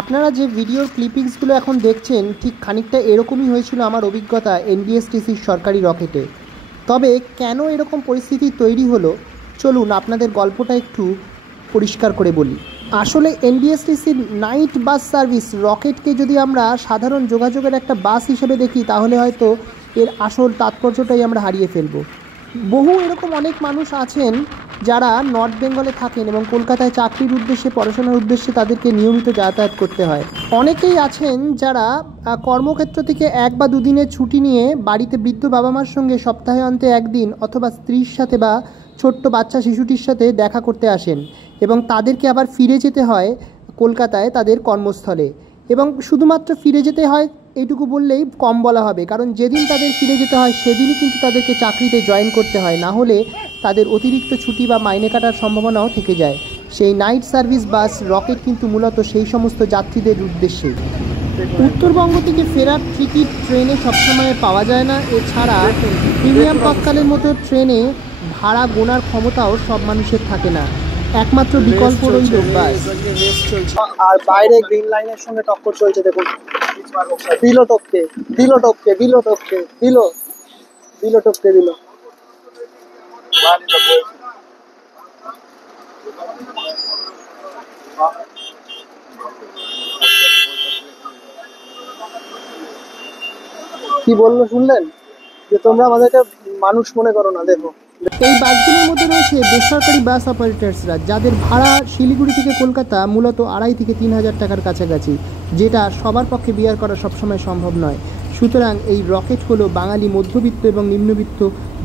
আপনারা যে ভিডিওর ক্লিপিংসগুলো এখন দেখছেন ঠিক খানিকটা এরকমই হয়েছিল আমার অভিজ্ঞতা এনবিএসটিসির সরকারি রকেটে। তবে কেন এরকম পরিস্থিতি তৈরি হলো চলুন আপনাদের গল্পটা একটু পরিষ্কার করে বলি। আসলে এনবিএসটিসির নাইট বাস সার্ভিস রকেটকে যদি আমরা সাধারণ যোগাযোগের একটা বাস হিসেবে দেখি তাহলে হয়তো এর আসল তাৎপর্যটাই আমরা হারিয়ে ফেলব। বহু এরকম অনেক মানুষ আছেন যারা নর্থ বেঙ্গলে থাকেন এবং কলকাতায় চাকরির উদ্দেশ্যে পড়াশোনার উদ্দেশ্যে তাদেরকে নিয়মিত যাতায়াত করতে হয়। অনেকেই আছেন যারা কর্মক্ষেত্র থেকে 1 বা 2 দিনের ছুটি নিয়ে বাড়িতে বৃদ্ধ বাবা মার সঙ্গে সপ্তাহে অন্তে একদিন অথবা স্ত্রীর সাথে বা ছোট্ট বাচ্চা শিশুটির সাথে দেখা করতে আসেন এবং তাদেরকে আবার ফিরে যেতে হয় কলকাতায় তাদের কর্মস্থলে। এবং শুধুমাত্র ফিরে যেতে হয় এইটুকু বললেই কম বলা হবে, কারণ যেদিন তাদের ফিরে যেতে হয় সেদিনই কিন্তু তাদেরকে চাকরিতে জয়েন করতে হয়, না হলে তাদের অতিরিক্ত ছুটি বা মাইনে কাটার সম্ভাবনাও থেকে যায়। সেই নাইট সার্ভিস বাস রকেট কিন্তু মূলত সেই সমস্ত যাত্রীদের উদ্দেশ্যেই। উত্তরবঙ্গ থেকে ফেরার টিকিট ট্রেনে সবসময় পাওয়া যায় না। এছাড়া প্রিমিয়াম তৎকালের মতো ট্রেনে ভাড়া গোনার ক্ষমতাও সব মানুষের থাকে না। একমাত্র বিকল্প রইল বাস। আর বাইরে গ্রিন লাইনের সঙ্গে টক্কর চলছে, দেখুন দিল টপকে দিল টপকে দিল টপকে দিল দিল টপকে দিল। কি বললো শুনলেন? যে তোমরা আমাদেরকে মানুষ মনে করো না। দেখো এই বাসগুলোর মধ্যে রয়েছে বেসরকারি বাস অপারেটার্সরা, যাদের ভাড়া শিলিগুড়ি থেকে কলকাতা মূলত 2.5 থেকে 3 হাজার টাকার কাছাকাছি, যেটা সবার পক্ষে বিয়ার করা সবসময় সম্ভব নয়। সুতরাং এই রকেট হলো বাঙালি মধ্যবিত্ত এবং নিম্নবিত্ত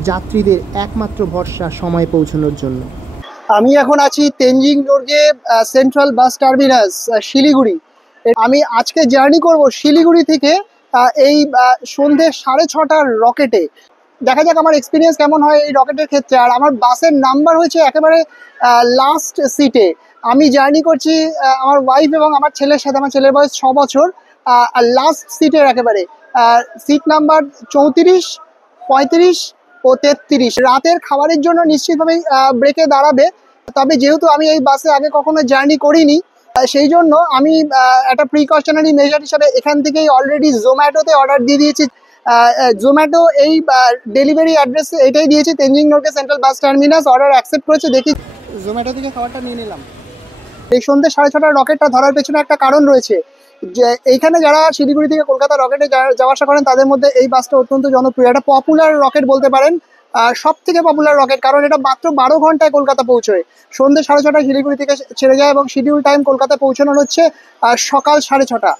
যাত্রীদের একমাত্র ভরসা সময়ে পৌঁছানোর জন্য। আমি এখন আছি Tenzing Norgay central bus terminus Siliguri. আমি আজকে জার্নি করব শিলিগুড়ি থেকে এই সন্ধ্যে 6:30টার রকেটে। দেখা যাক আমার এক্সপিরিয়েন্স কেমন হয় এই রকেটের ক্ষেত্রে। আর আমার বাসের নাম্বার হয়েছে একেবারে লাস্ট সিটে। আমি জার্নি করছি আমার ওয়াইফ এবং আমার ছেলের সাথে। আমার ছেলের বয়স 6 বছর। আর লাস্ট সিটের একেবারে সিট নাম্বার 34, 35 ও 33। রাতের খাবারের জন্য নিশ্চিতভাবেই ব্রেকে দাঁড়াবে। তবে যেহেতু আমি এই বাসে আগে কখনো জার্নি করিনি, সেই জন্য আমি একটা প্রিকশনারি মেজার হিসাবে এখান থেকেই অলরেডি জোম্যাটোতে অর্ডার দিয়ে দিয়েছি। জোম্যাটো এই ডেলিভারি অ্যাড্রেসে এটাই দিয়েছি, Tenzing Norgay central bus terminus. Order accept করেছে, দেখি জোম্যাটো থেকে খাবারটা নিয়ে নিলাম। এই সন্ধ্যে 6:30টার রকেটটা ধরার পেছনে একটা কারণ রয়েছে, যে এইখানে যারা শিলিগুড়ি থেকে কলকাতা রকেটে যাওয়া আসা করেন তাদের মধ্যে এই বাসটা অত্যন্ত জনপ্রিয়। এটা পপুলার রকেট বলতে পারেন, সব থেকে পপুলার রকেট, কারণ এটা মাত্র 12 ঘন্টায় কলকাতা পৌঁছয়। সন্ধ্যে 6:30টায় শিলিগুড়ি থেকে ছেড়ে যায় এবং শিডিউল টাইম কলকাতায় পৌঁছানোর হচ্ছে সকাল 6:30।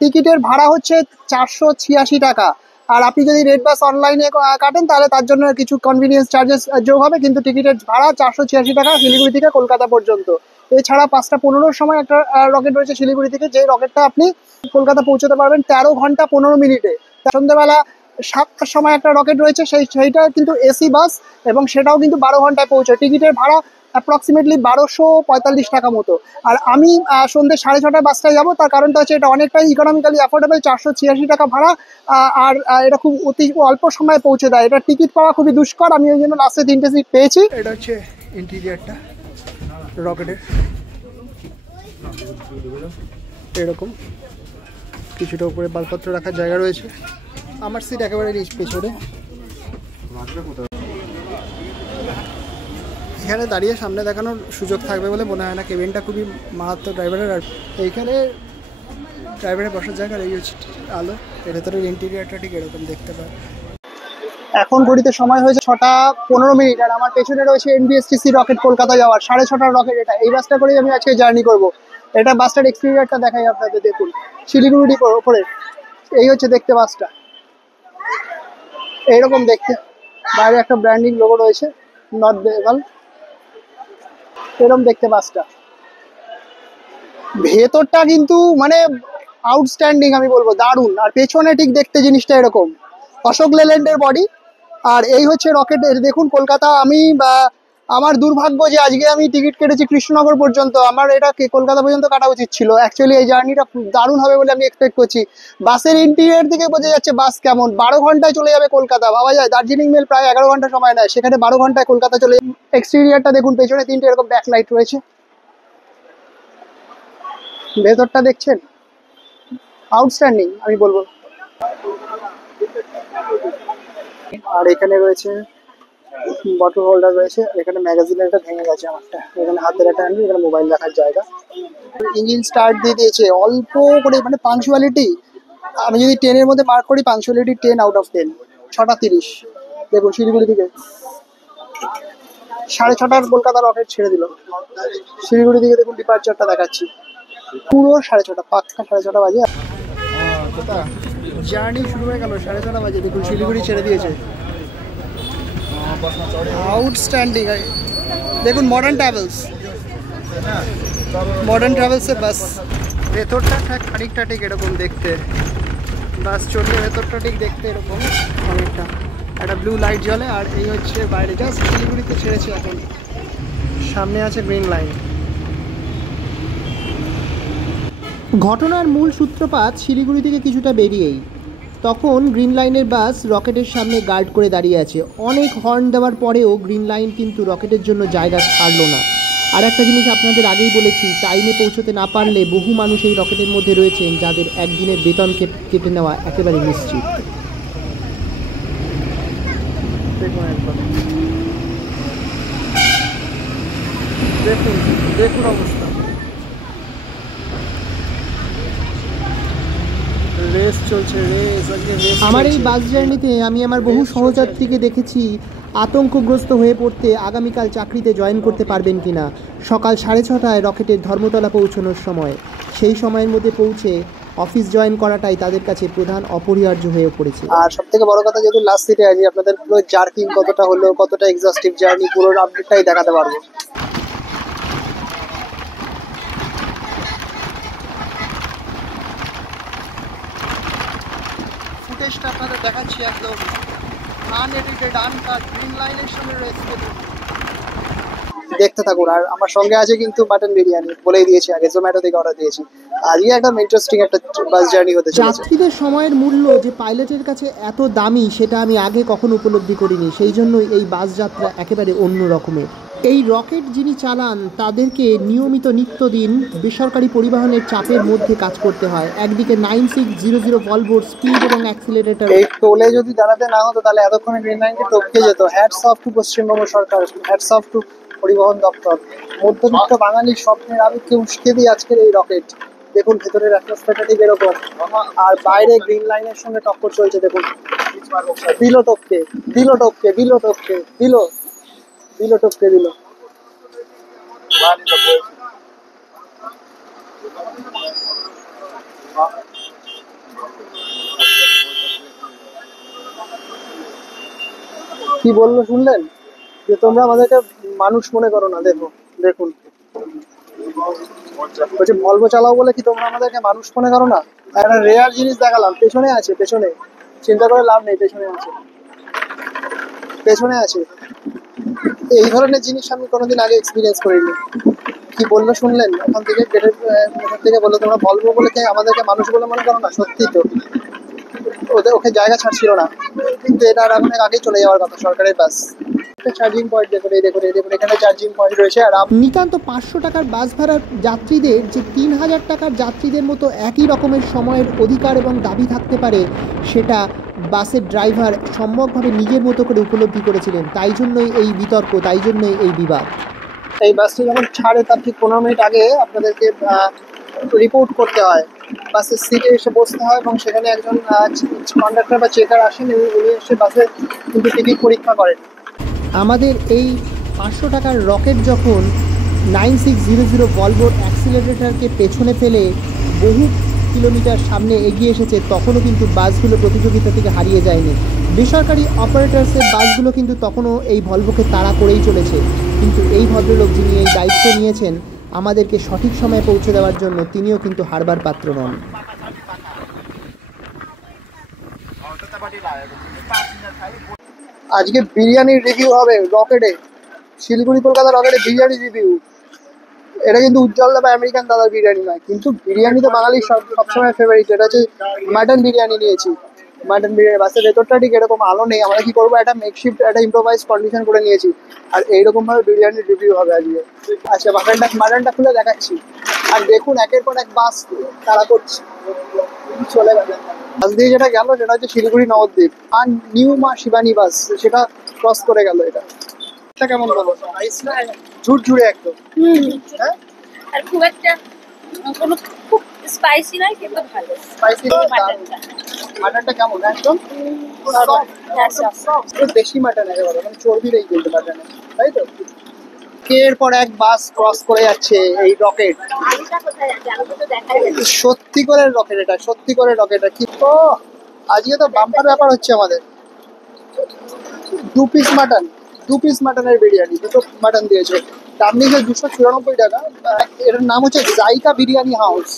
টিকিটের ভাড়া হচ্ছে 486 টাকা। আর আপনি যদি রেড বাস অনলাইনে কাটেন তাহলে তার জন্য কিছু কনভিনিয়েন্স চার্জেস যোগ হবে, কিন্তু টিকিটের ভাড়া 486 টাকা শিলিগুড়ি থেকে কলকাতা পর্যন্ত। এছাড়া 5:15-র সময় একটা রকেট রয়েছে শিলিগুড়ি থেকে, যে রকেটটা আপনি কলকাতা পৌঁছতে পারবেন 13 ঘন্টা 15 মিনিটে। সন্ধ্যেবেলা 7টার সময় একটা রকেট রয়েছে, সেইটা কিন্তু এসি বাস এবং সেটাও কিন্তু 12 ঘন্টায় পৌঁছায়। টিকিটের ভাড়া অ্যাপ্রক্সিমেটলি 1245 টাকা মতো। আর আমি সন্ধ্যে 6:30টায় বাসটায় যাবো, তার কারণটা হচ্ছে এটা অনেকটাই ইকোনমিক্যালি অ্যাফোর্ডেবল। 486 টাকা ভাড়া, আর এটা খুব অতি অল্প সময়ে পৌঁছে দেয়। এটা টিকিট পাওয়া খুবই দুষ্কর, আমি ওই জন্য লাস্টে 3টে সিট পেয়েছি। এটা হচ্ছে ইন্টিরিয়ারটা রকেটের, এরকম কিছুটা উপরে মালপত্র রাখার জায়গা রয়েছে। আমার সিট একেবারে পেছনে। এখানে দাঁড়িয়ে সামনে দেখানোর সুযোগ থাকবে বলে মনে হয় না। কেবিনটা খুবই মারাত্মক ড্রাইভারের। আর এইখানে ড্রাইভারের বসার জায়গা, এই হচ্ছে আলো। এর ভেতরের ইন্টিরিয়ারটা ঠিক এরকম দেখতে পায়। এখন ঘড়িতে সময় হয়েছে 6:15 মিনিট, আর আমার পেছনে রয়েছে এনবিএসটিসি রকেট কলকাতা যাওয়ার 6:30টার রকেট। এই বাসটা করেই আমি আজকে জার্নি করব। এটা বাসটার এক্সটেরিয়রটা দেখাই আপনাদের, দেখুন শিলিগুড়ি ওপরে। এই হচ্ছে দেখতে বাসটা, এইরকম দেখতে। বাইরে একটা ব্র্যান্ডিং লোগো রয়েছে, নর্থ বেঙ্গল, এরকম দেখতে বাসটা। ভেতরটা কিন্তু মানে আউটস্ট্যান্ডিং, আমি বলবো দারুণ। আর পেছনে ঠিক দেখতে জিনিসটা এরকম, অশোক লেল্যান্ডের বডি। আর এই হচ্ছে রকেট, দেখুন কলকাতা। আমি আমার দুর্ভাগ্য যে আজকে আমি টিকিট কেটেছি কৃষ্ণনগর পর্যন্ত, আমার এটা কলকাতা পর্যন্ত কাটা উচিত ছিল। অ্যাকচুয়ালি এই জার্নিটা খুব দারুণ হবে বলে আমি এক্সপেক্ট করছি। বাসের ইন্টিরিয়ার থেকে বোঝা যাচ্ছে বাস কেমন। 12 ঘন্টায় চলে যাবে কলকাতা। ভাবা যায় দার্জিলিং মেল প্রায় 11 ঘন্টা সময় নেয়, সেখানে 12 ঘন্টায় কলকাতা চলে যাবে। এক্সটেরিয়ারটা দেখুন, পেছনে 3টে এরকম ব্যাক লাইট রয়েছে। ভেতরটা দেখছেন, আউটস্ট্যান্ডিং আমি বলবো। আর এখানে রয়েছে বটল হোল্ডার রয়েছে, এখানে ম্যাগাজিনের একটা ভেঙে গেছে আমারটা, এখানে হাতের একটা হ্যান্ডেল, এখানে মোবাইল রাখার জায়গা। ইঞ্জিন স্টার্ট দিয়ে দিয়েছে অল্প করে, মানে পাংচুয়ালিটি আমি যদি 10-এর মধ্যে মার্ক করি, পাংচুয়ালিটি 10/10। 6:30 দেখুন শিলিগুড়ি থেকে 6:30 কলকাতা রকেট ছেড়ে দিল। শিলিগুড়ি থেকে দেখুন ডিপার্চারটা দেখাচ্ছি, পুরো 6:30, পাক্কা 6:30 বাজে। জার্নি শুরু হয়ে গেল 6:30 বাজে, দেখুন শিলিগুড়ি ছেড়ে দিয়েছে। আউটস্ট্যান্ডিং। দেখুন মডার্ন ট্রাভেলসের বাস। ভেতরটা খানিকটা ঠিক এরকম দেখতে, বাস চললে ভেতরটা ঠিক দেখতে এরকম অনেকটা। একটা ব্লু লাইট জ্বলে, আর এই হচ্ছে বাইরে, জাস্ট শিলিগুড়িতে ছেড়েছে এখন। সামনে আছে গ্রিন লাইন। ঘটনার মূল সূত্রপাত শিলিগুড়ি থেকে কিছুটা বেরিয়েই। তখন গ্রিন লাইনের বাস রকেটের সামনে গার্ড করে দাঁড়িয়ে আছে। অনেক হর্ন দেওয়ার পরেও গ্রিন লাইন কিন্তু রকেটের জন্য জায়গা ছাড়লো না। আর একটা জিনিস আপনাদের আগেই বলেছি, টাইমে পৌঁছতে না পারলে বহু মানুষ এই রকেটের মধ্যে রয়েছেন যাদের একদিনের বেতন কেটে নেওয়া একেবারে নিশ্চিত। দেখুন দেখুন অবস্থা, রেস চলছে, আমার এই বাস জার্নিতে আমি আমার বহু সহযাত্রীকে দেখেছি আতঙ্কগ্রস্ত হয়ে পড়তে আগামীকাল চাকরিতে জয়েন করতে পারবেন কিনা। সকাল 6:30 রকেটের ধর্মতলা পৌঁছানোর সময়, সেই সময়ের মধ্যে পৌঁছে অফিস জয়েন করাটাই তাদের কাছে প্রধান অপরিহার্য হয়ে পড়েছে। আর সব থেকে বড় কথা, যেহেতু লাস্ট সিটে আছি, আপনাদের পুরো জার্কিং কতটা হলো, কতটা এক্সস্টিভ জার্নি, পুরো আপডেটটাই দেখাতে পারবো। ফুটেজটা আপনাদের দেখাচ্ছি একদম আনএডিটেড, আনকাট, গ্রিন লাইনের সঙ্গে রয়েছে, দেখতে থাকুন। আর আমার সঙ্গে আছে কিন্তু মাটন বিরিয়ানি, বলেই দিয়েছি আগে, জোম্যাটো থেকে অর্ডার দিয়েছি। আজকে একদম ইন্টারেস্টিং একটা বাস জার্নি হতে চলেছে। যাত্রীদের সময়ের মূল্য যে পাইলটের কাছে এত দামি, সেটা আমি আগে কখনো উপলব্ধি করিনি। সেই জন্যই এই বাস যাত্রা একেবারে অন্য রকমের। এই রকেট যিনি চালান, তাদেরকে নিয়মিত নিত্যদিন বেসরকারি পরিবহনের চাপের মধ্যে কাজ করতে হয়। একদিকে 9600 ভলভোর স্পিড এবং অ্যাক্সিলারেটর। এই টোলে যদি দাঁড়াতে না হতো, তাহলে এতক্ষণে গ্রিন লাইনকে টপকে যেত। হ্যাটস অফ টু পশ্চিমবঙ্গ সরকার, হ্যাটস অফ টু পরিবহন দপ্তর। মধ্যবিত্ত বাঙালির স্বপ্নের আবেগকে উস্কে দিয়ে আজকের এই রকেট। দেখুন ভেতরের অ্যাটমসফিয়ারটা ঠিক এরকম, আর বাইরে গ্রিন লাইনের সঙ্গে টক্কর চলছে। দেখুন দিল টপকে, দিল টপকে, দিল টপকে, দিল দিল টপকে দিল। কি বললো শুনলেন? যে তোমরা আমাদেরকে মানুষ মনে করো না। দেখো দেখুন, বলছে ভলভো চালাও বলে কি তোমরা আমাদেরকে মানুষ মনে করো না? একটা রেয়ার জিনিস দেখালাম, পেছনে আছে, পেছনে চিন্তা করে লাভ নেই, পেছনে আছে, পেছনে আছে। এই ধরনের জিনিস আমি কোনোদিন আগে এক্সপিরিয়েন্স করিনি। কি বললো শুনলেন? ওখান থেকে গেটের ভেতর থেকে বললো তোমরা ভলভো বলে কি আমাদেরকে মানুষ বলে মনে করো না? সত্যি তো, ওকে জায়গা ছাড়ছিল না, কিন্তু এটা আর অনেক আগেই চলে যাওয়ার কথা সরকারের বাস। চার্জিং পয়েন্ট দেখুন, এই দেখুন, এই দেখুন, এখানে চার্জিং পয়েন্ট রয়েছে। আর নিতান্ত 500 টাকার বাস ভাড়ার যাত্রীদের যে 3000 টাকার যাত্রীদের মতো একই রকমের সময়ের অধিকার এবং দাবি থাকতে পারে, সেটা বাসের ড্রাইভার সম্যকভাবে নিজের মতো করে উপলব্ধি করেছিলেন। তাই জন্যই এই বিতর্ক, তাই জন্যই এই বিবাদ। এই বাসটি যখন ছাড়ে তার ঠিক 15 মিনিট আগে আপনাদেরকে রিপোর্ট করতে হয়, বাসের সিটে এসে বসতে হয়, এবং সেখানে একজন কন্ডাক্টর বা চেকার আসেন, উনি এসে বাসের কিন্তু টিকিট পরীক্ষা করেন। আমাদের এই 500 টাকার রকেট যখন 9600 ভলভোর অ্যাক্সিলারেটরকে পেছনে ফেলে বহু কিলোমিটার সামনে এগিয়ে এসেছে, তখনও কিন্তু বাসগুলো প্রতিযোগিতা থেকে হারিয়ে যায়নি। বেসরকারি অপারেটার্সের বাসগুলো কিন্তু তখনও এই ভলভোকে তাড়া করেই চলেছে। কিন্তু এই ভদ্রলোক যিনি এই দায়িত্ব নিয়েছেন আমাদেরকে সঠিক সময়ে পৌঁছে দেওয়ার জন্য, তিনিও কিন্তু হারবার পাত্র নন। আজকে বিরিয়ানির রিভিউ হবে রকেটে, শিলিগুড়ি কলকাতা রকেটে বিরিয়ানি রিভিউ। এটা কিন্তু উজ্জ্বল বা আমেরিকান দাদার বিরিয়ানি নয়, কিন্তু বিরিয়ানি তো বাঙালির সবসময় ফেভারিট। এটা হচ্ছে মাটন বিরিয়ানি নিয়েছি, মাটন বিরিয়ানি। বাসের ভেতরটা ঠিক এরকম, আলো নেই, আমরা কি করবো, একটা মেকশিফট, একটা ইম্প্রোভাইজ কন্ডিশন করে নিয়েছি। আর এইরকম ভাবে বিরিয়ানির রিভিউ হবে আজকে। আচ্ছা মাটনটা খুলে দেখাচ্ছি। আর দেখুন একের পর এক বাস তারা করছে, চলে গেল। বাস দিয়ে যেটা গেল সেটা হচ্ছে শিলিগুড়ি নবদ্বীপ, আর নিউ মা শিবানী বাস সেটা ক্রস করে গেল। এটা কেমন বলো? ঝুরঝুরে একদম। হ্যাঁ, আর খুব একটা কোনো খুব স্পাইসি নয়, কিন্তু ভালো। স্পাইসি মাটনটা মাটনটা কেমন? একদম হ্যাঁ, soft। দেশি মাটন একেবারে, মানে চর্বির এই কিন্তু মাটনে, তাই তো? এর পর এক বাস ক্রস করে যাচ্ছে এই রকেট। আলুটা কোথায় যাচ্ছে? আলুটা তো দেখাই যাচ্ছে। সত্যি করে রকেট, এটা সত্যি করে রকেট। কি তো আজকে তো বাম্পার ব্যাপার হচ্ছে আমাদের। 2 পিস মাটনের বিরিয়ানি, 2টো মাটন দিয়েছে। দাম নিয়েছে 294 টাকা। এর নাম হচ্ছে জাইকা বিরিয়ানি হাউস।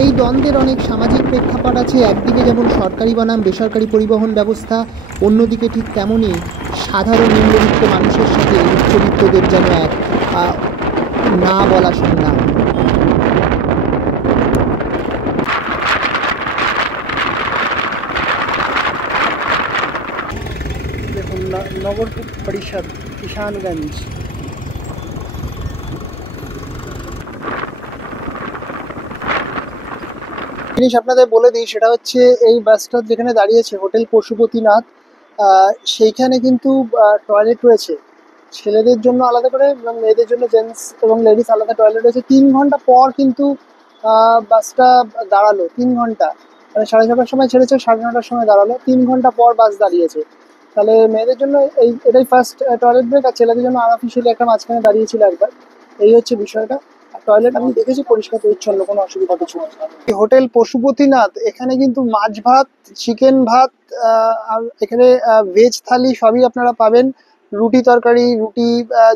এই দ্বন্দ্বের অনেক সামাজিক প্রেক্ষাপট আছে। একদিকে যেমন সরকারি বনাম বেসরকারি পরিবহন ব্যবস্থা, অন্যদিকে ঠিক তেমনই সাধারণ নিম্নবিত্ত মানুষের সাথে উচ্চবিত্তদের যেন এক না বলা সংগ্রাম। দেখুন নগর পরিষদ কিষানগঞ্জ। জিনিস আপনাদের বলে দিই, সেটা হচ্ছে এই বাসটা যেখানে দাঁড়িয়েছে হোটেল পশুপতিনাথ, সেইখানে কিন্তু টয়লেট রয়েছে ছেলেদের জন্য আলাদা করে এবং মেয়েদের জন্য জেন্টস এবং লেডিস আলাদা টয়লেট রয়েছে। 3 ঘন্টা পর কিন্তু বাসটা দাঁড়ালো। 3 ঘন্টা, মানে 9:30টার সময় ছেড়েছে, 9:30টার সময় দাঁড়ালো। 3 ঘন্টা পর বাস দাঁড়িয়েছে। তাহলে মেয়েদের জন্য এটাই ফার্স্ট টয়লেট ব্রেক, আর ছেলেদের জন্য আনঅফিসিয়ালি একটা মাঝখানে দাঁড়িয়েছিল একবার। এই হচ্ছে বিষয়টা। টয়লেট আমি দেখেছি পরিষ্কার পরিচ্ছন্ন, কোনো অসুবিধা কিছু নেই। হোটেল পশুপতিনাথ, এখানে কিন্তু মাছ ভাত, চিকেন ভাত, আর এখানে ভেজ থালি সবই আপনারা পাবেন। রুটি তরকারি, রুটি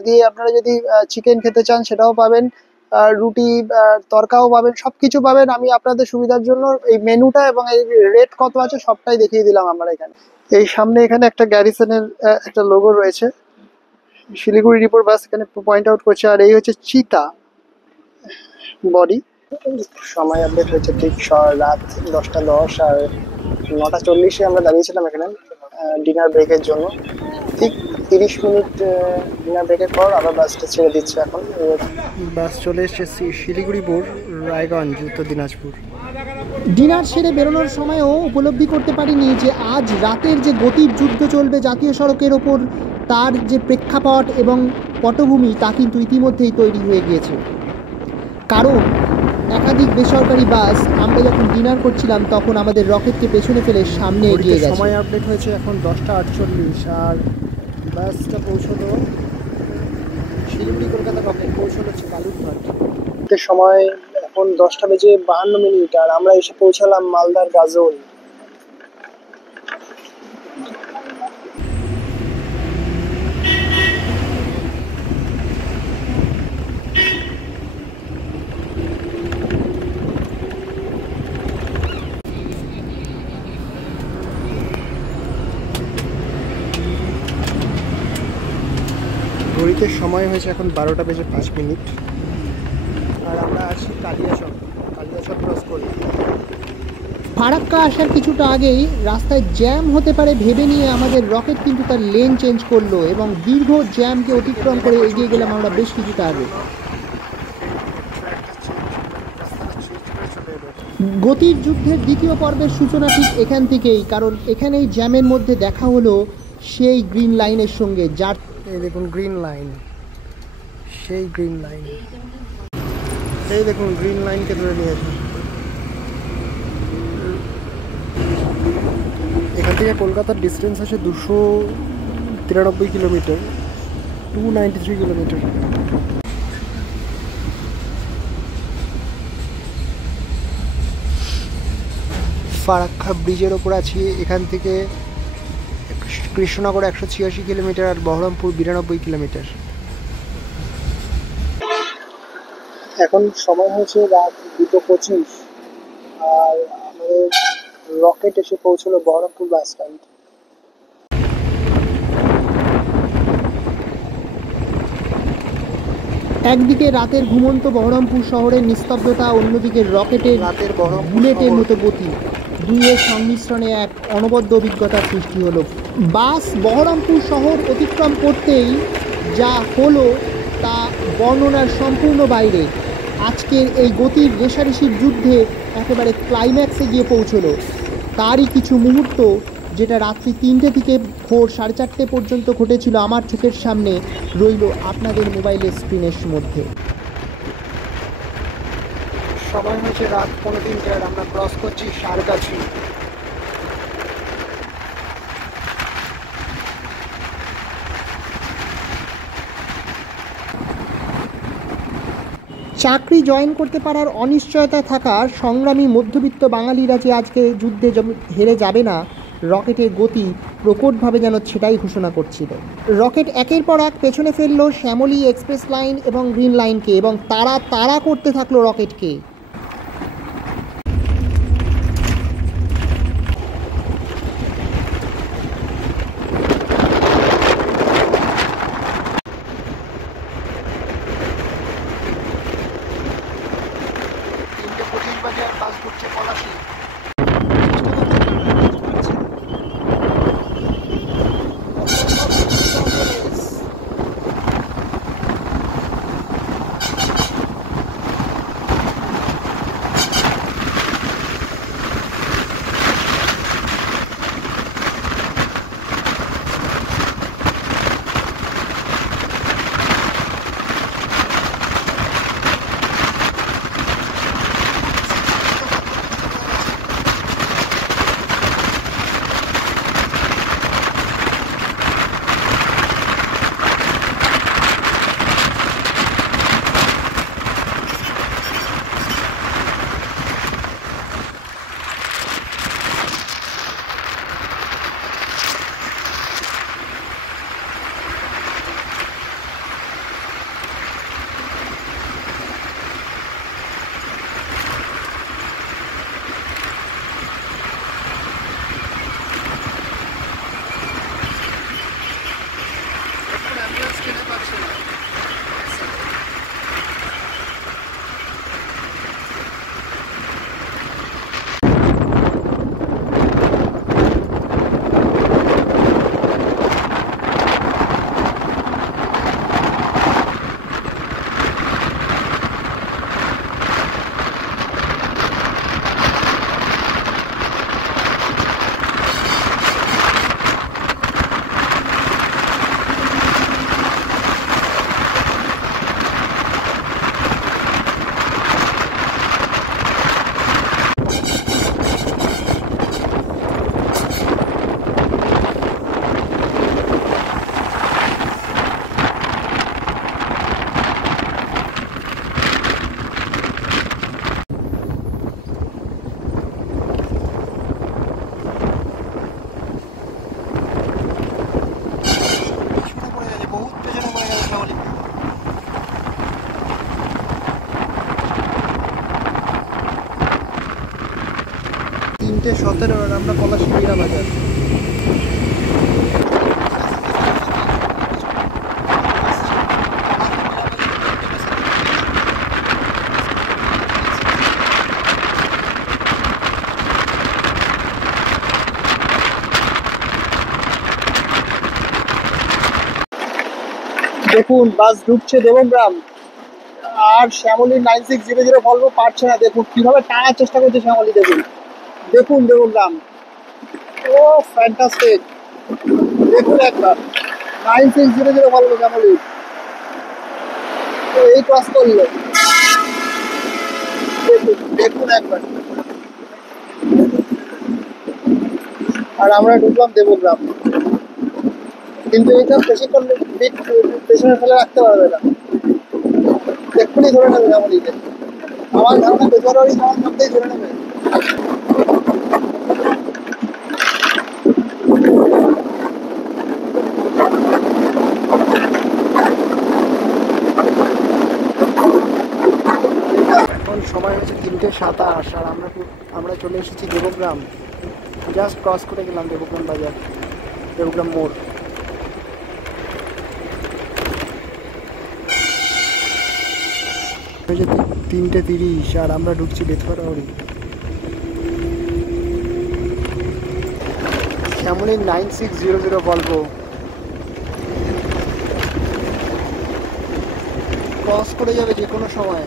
দিয়ে আপনারা যদি চিকেন খেতে চান সেটাও পাবেন, রুটি তরকাও পাবেন, সবকিছু পাবেন। আমি আপনাদের সুবিধার জন্য এই মেনুটা এবং এই রেট কত আছে সবটাই দেখিয়ে দিলাম আমরা এখানে। এই সামনে এখানে একটা গ্যারিসনের একটা লোগো রয়েছে, শিলিগুড়ি রিপোর্ট বাস এখানে পয়েন্ট আউট করছে। আর এই হচ্ছে চিতা বডি। সময় আপডেট হয়েছে ঠিক রাত 10:10, আর 9:40-এ আমরা দাঁড়িয়েছিলাম এখানে ডিনার ব্রেকের জন্য। ঠিক 30 মিনিট ডিনার ব্রেকের পর আবার বাসটা ছেড়ে দিচ্ছে। এখন বাস চলে এসেছে শিলিগুড়িপুর, রায়গঞ্জ, উত্তর দিনাজপুর। ডিনার সেরে বেরোনোর সময়ও উপলব্ধি করতে পারিনি যে আজ রাতের যে গতির যুদ্ধ চলবে জাতীয় সড়কের ওপর, তার যে প্রেক্ষাপট এবং পটভূমি তা কিন্তু ইতিমধ্যেই তৈরি হয়ে গিয়েছে। কারণ একাধিক বেসরকারি বাস আমরা যখন ডিনার করছিলাম তখন আমাদের রকেটকে পেছনে ফেলে সামনে এগিয়ে গেছে। সময় আপডেট হয়েছে এখন 10:48, আর বাসটা পৌঁছলো শিলিগুড়ি কলকাতা রকেট পৌঁছলো হচ্ছে বালুরঘাট। সময় এখন 10:52, আর আমরা এসে পৌঁছালাম মালদার গাজল। ঘড়িতে সময় হয়েছে এখন 12:05, আর আমরা আছি কালিয়াচক ক্রস করে। ফারাক্কা আসার কিছুটা আগেই রাস্তায় জ্যাম হতে পারে ভেবে নিয়ে আমাদের রকেট কিন্তু তার লেন চেঞ্জ করলো এবং দীর্ঘ জ্যামকে অতিক্রম করে এগিয়ে গেলাম আমরা বেশ কিছুটা আগে। গতির যুদ্ধের দ্বিতীয় পর্বের সূচনা ঠিক এখান থেকেই, কারণ এখানেই জ্যামের মধ্যে দেখা হলো সেই গ্রিন লাইনের সঙ্গে, যার এই দেখুন গ্রিন লাইন, সেই গ্রিন লাইন, এই দেখুন গ্রিন লাইনকে ধরে নিয়েছে। এখান থেকে কলকাতার ডিস্টেন্স আছে 293 কিলোমিটার, 293 কিলোমিটার। ফারাক্কা ব্রিজের ওপর আছি। এখান থেকে কৃষ্ণনগর 186 কিলোমিটার, আর বহরমপুর 92 কিলোমিটার। এখন সময় হয়েছে রাত 2:25, আর আমাদের রকেট এসে পৌঁছলো বহরমপুর বাস স্ট্যান্ড। একদিকে রাতের ঘুমন্ত বহরমপুর শহরের নিস্তব্ধতা, অন্যদিকে রকেটের রাতের বহরমপুর বুলেটের শহর। মতো গতি, দুইয়ের সংমিশ্রণে এক অনবদ্য অভিজ্ঞতার সৃষ্টি হলো। বাস বহরমপুর শহর অতিক্রম করতেই যা হলো তা বর্ণনার সম্পূর্ণ বাইরে। আজকের এই গতির রেষারেষির যুদ্ধে একেবারে ক্লাইম্যাক্সে গিয়ে পৌঁছলো। তারই কিছু মুহূর্ত যেটা রাত্রি 3টে থেকে ভোর 4:30 পর্যন্ত ঘটেছিল আমার চোখের সামনে রইল আপনাদের মোবাইলের স্ক্রিনের মধ্যে। সময় হয়েছে রাত 3:15 আর আমরা ক্রস করছি সারগাছি। চাকরি জয়েন করতে পারার অনিশ্চয়তা থাকা সংগ্রামী মধ্যবিত্ত বাঙালিরা যে আজকে যুদ্ধে হেরে যাবে না, রকেটের গতি প্রকটভাবে যেন সেটাই ঘোষণা করছিল। রকেট একের পর এক পেছনে ফেলল শ্যামলী এক্সপ্রেস লাইন এবং গ্রিন লাইনকে, এবং তারা করতে থাকলো রকেটকে। বাস করছে পলাশী। তিনটে 17 আর আমরা পলাশী মীরা বাজার। দেখুন বাস ঢুকছে দেবগ্রাম, আর শ্যামলী 9600 ভলভো পারছে না। দেখুন কিভাবে টানার চেষ্টা করছে শ্যামলী। দেখুন দেবগ্রাম, ও ফ্যান্টাস্টিক। দেখুন একবার 9600 ভলভো শ্যামলী এই ক্রস করলো। দেখুন একবার। আর আমরা ঢুকলাম দেবগ্রাম, কিন্তু এইটা বেশিক্ষণ পেছনে ফেলে রাখতে পারবে না, এক্ষুনি ধরে নেবে শ্যামলীকে। আমার ধারণা ফেব্রুয়ারি যাওয়ার মধ্যেই ধরে নেবে। এখন সময় হচ্ছে 3:27 আর আমরা চলে এসেছি দেবগ্রাম। জাস্ট ক্রস করে গেলাম দেবগ্রাম বাজার, দেবগ্রাম মোড়। হয়েছে 3:30 আর আমরা ঢুকছি বেথুয়ারি। শ্যামলী 9600 ভলভো। ক্রস করে যাবে যে কোনো সময়।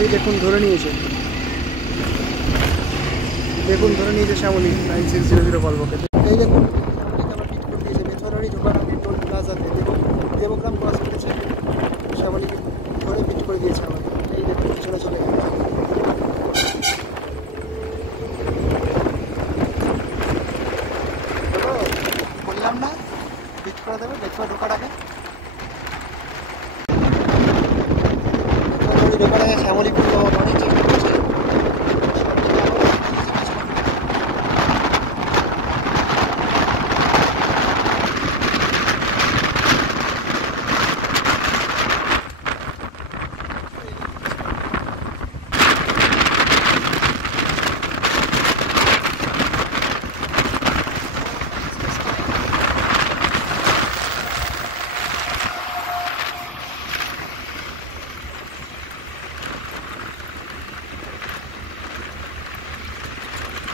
এই দেখুন ধরে নিয়েছে, দেখুন ধরে নিয়েছে শ্যামলী 9600 ভলভোকে। এই দেখুন শ্যামলীকে আবার পিট করে দিয়েছে বেথরবাড়ি ঢোকারামের টোল প্লাজাতে। দেখুন দেবগ্রাম ক্রস করেছে, শ্যামলীকে ধরে পিট করে দিয়েছে আমাকে। এই দেখুন পিছনে চলে গেল। বললাম না পিট করে দেবে বেথরবাড়ি ঢোকার আগে। বেথরবাড়ি ঢোকার আগে শ্যামলী পুরো অনেক চেষ্টা করছে।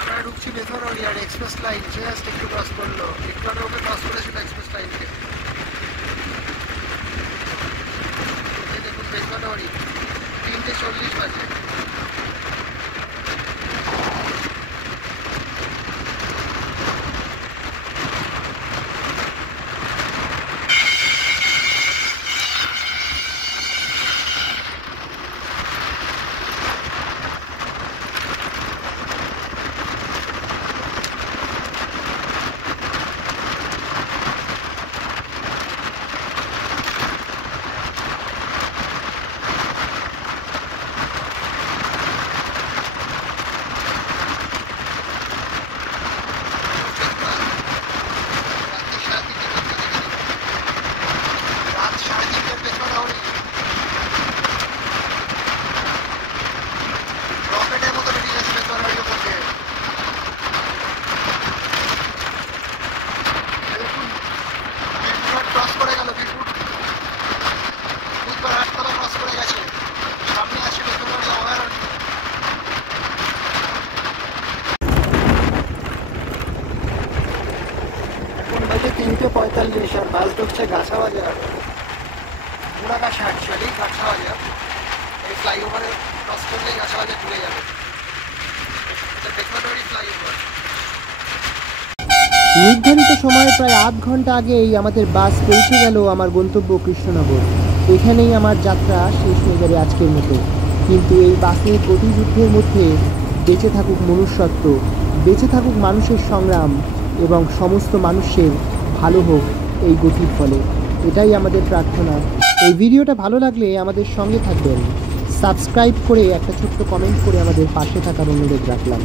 আমরা ঢুকছি বেথরবাড়ি আর এক্সপ্রেস লাইন জাস্ট একটু ক্রস করলো, একটু আগে ওকে ক্রস করেছিল এক্সপ্রেস লাইনকে। এই দেখুন বেথরবাড়ি 3:40 বাজে। বাজে 3:45 আর বাস ঢুকছে গাছা বাজার, পুরাকাশা অ্যাকচুয়ালি গাছা বাজার। এই ফ্লাইওভারে ক্রস করলে গাছা বাজার ঘুরে যাবে, এটা বেথরবাড়ি ফ্লাইওভার। নির্ধারিত সময়ে প্রায় আধ ঘন্টা আগেই আমাদের বাস পৌঁছে গেল আমার গন্তব্য কৃষ্ণনগর। এখানেই আমার যাত্রা শেষ হয়ে যাবে আজকের মতো। কিন্তু এই বাসের গতিযুদ্ধের মধ্যে বেঁচে থাকুক মনুষ্যত্ব, বেঁচে থাকুক মানুষের সংগ্রাম এবং সমস্ত মানুষের ভালো হোক এই গতির ফলে, এটাই আমাদের প্রার্থনা। এই ভিডিওটা ভালো লাগলে আমাদের সঙ্গে থাকবেন, সাবস্ক্রাইব করে একটা ছোট্ট কমেন্ট করে আমাদের পাশে থাকার অনুরোধ রাখলাম।